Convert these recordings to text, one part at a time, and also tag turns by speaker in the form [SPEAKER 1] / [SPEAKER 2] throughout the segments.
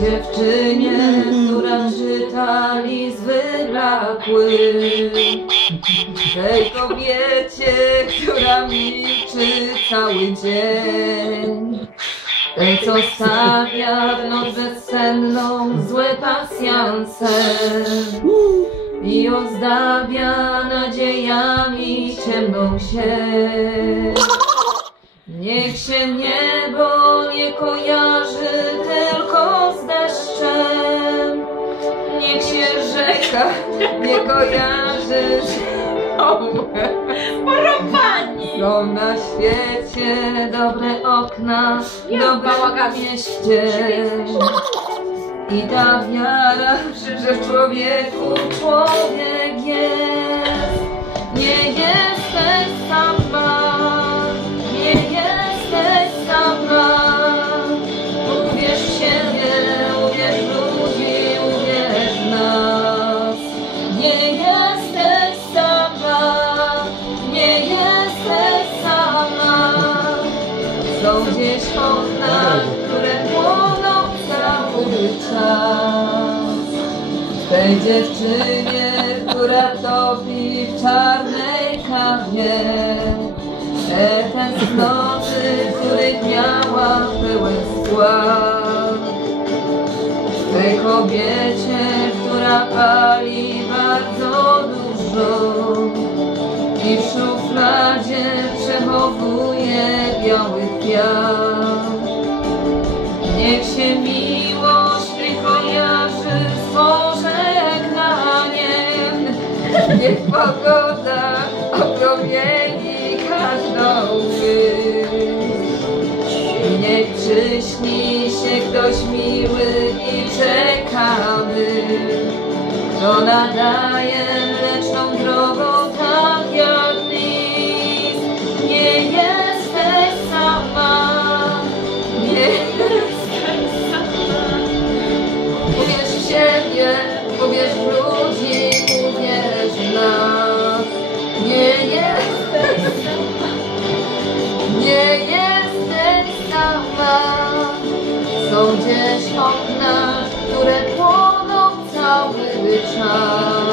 [SPEAKER 1] dziewczynie, która czyta list wyblakły. Tej kobiecie, która milczy cały dzień. Tej, co stawia w noc bezsenną złe pasjanse i ozdabia nadziejami ciemną sieć. Niech się niebo nie kojarzy tylko rzeka nie kojarzy z domem.
[SPEAKER 2] Porąbani!
[SPEAKER 1] Są na świecie dobre okna,
[SPEAKER 2] Nie,
[SPEAKER 1] dobrym
[SPEAKER 2] bałagan.
[SPEAKER 1] mieście. I ta wiara, że w człowieku człowiek jest. Nie jesteś Gdzieś okna, które płoną cały czas. Tej dziewczynie, która topi w czarnej kawie. Te tęsknoty, których miała pełen skład. Tej kobiecie, która pali bardzo dużo szufladzie przechowuje biały kwiat. Niech się miłość nie kojarzy z pożegnaniem. Niech pogoda opromieni każdą. I niech przyśni się ktoś miły i czekamy. To nadaje mleczną drogą w ludzi, uwierz nas. Nie jesteś nie jesteś sama. Są gdzieś okna, które płoną cały czas.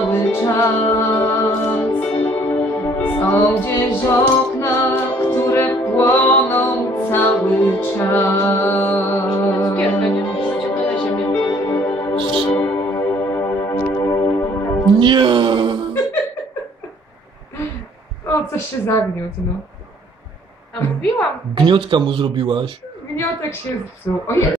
[SPEAKER 1] Cały czas. Są gdzieś okna, które płoną cały czas.
[SPEAKER 3] Nie!
[SPEAKER 1] O, coś się zagniótł, no.
[SPEAKER 2] A mówiłam.
[SPEAKER 3] Gniotka mu zrobiłaś.
[SPEAKER 1] Gniotek się zepsuł. Ojej.